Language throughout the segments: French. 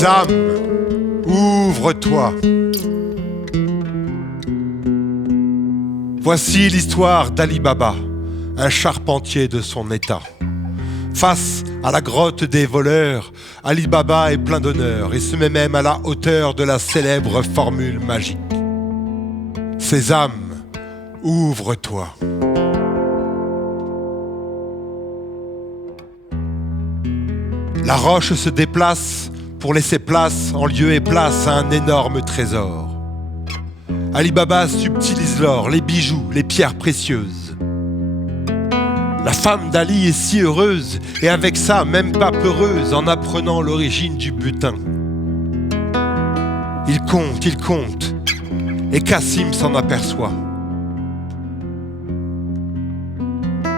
Sésame, ouvre-toi. Voici l'histoire d'Ali Baba, un charpentier de son état. Face à la grotte des voleurs, Ali Baba est plein d'honneur et se met même à la hauteur de la célèbre formule magique. Sésame, ouvre-toi. La roche se déplace pour laisser place en lieu et place à un énorme trésor. Ali Baba subtilise l'or, les bijoux, les pierres précieuses. La femme d'Ali est si heureuse et avec ça même pas peureuse en apprenant l'origine du butin. Il compte et Cassim s'en aperçoit.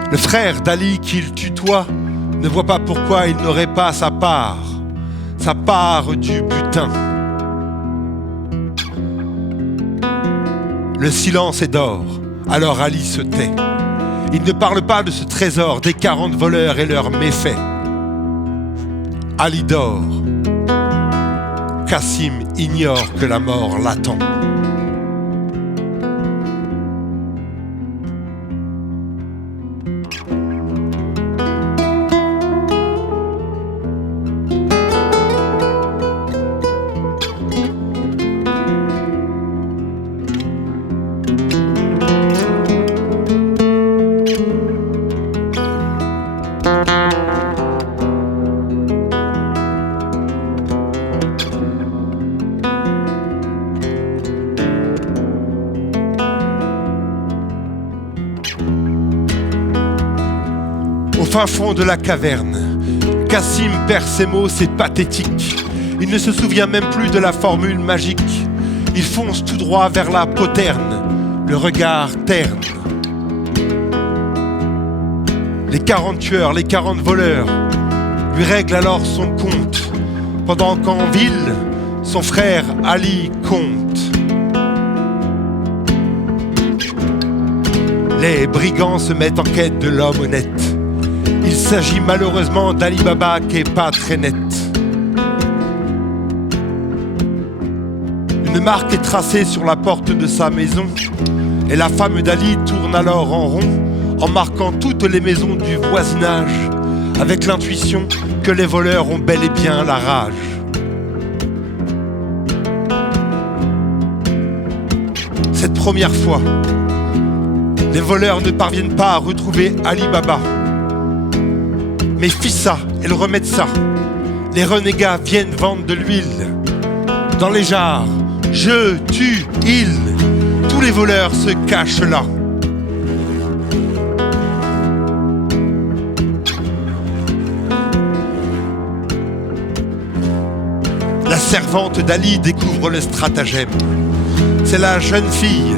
Le frère d'Ali qu'il tutoie ne voit pas pourquoi il n'aurait pas sa part du butin. Le silence est d'or, alors Ali se tait. Il ne parle pas de ce trésor des 40 voleurs et leurs méfaits. Ali dort. Cassim ignore que la mort l'attend. Au fin fond de la caverne, Cassim perd ses mots, c'est pathétique. Il ne se souvient même plus de la formule magique. Il fonce tout droit vers la poterne, le regard terne. Les 40 tueurs, les 40 voleurs lui règlent alors son compte, pendant qu'en ville, son frère Ali compte. Les brigands se mettent en quête de l'homme honnête. Il s'agit malheureusement d'Ali Baba qui est pas très net. Une marque est tracée sur la porte de sa maison et la femme d'Ali tourne alors en rond en marquant toutes les maisons du voisinage avec l'intuition que les voleurs ont bel et bien la rage. Cette première fois, les voleurs ne parviennent pas à retrouver Ali Baba. Mais Fissa et le remède ça, les renégats viennent vendre de l'huile. Dans les jarres, je tue, il, tous les voleurs se cachent là. La servante d'Ali découvre le stratagème. C'est la jeune fille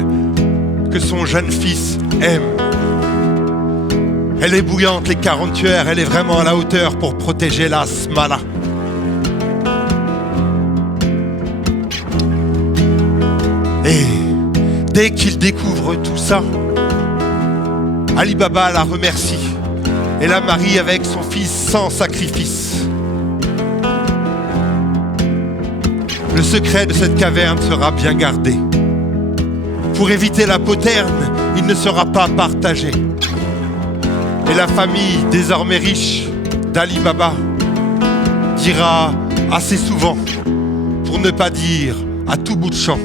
que son jeune fils aime. Elle est bouillante, les 40 tueurs, elle est vraiment à la hauteur pour protéger la Smala. Et dès qu'il découvre tout ça, Ali Baba la remercie et la marie avec son fils sans sacrifice. Le secret de cette caverne sera bien gardé. Pour éviter la poterne, il ne sera pas partagé. Et la famille, désormais riche, d'Ali Baba, dira assez souvent, pour ne pas dire à tout bout de champ,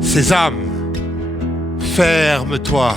Sésame, ferme-toi.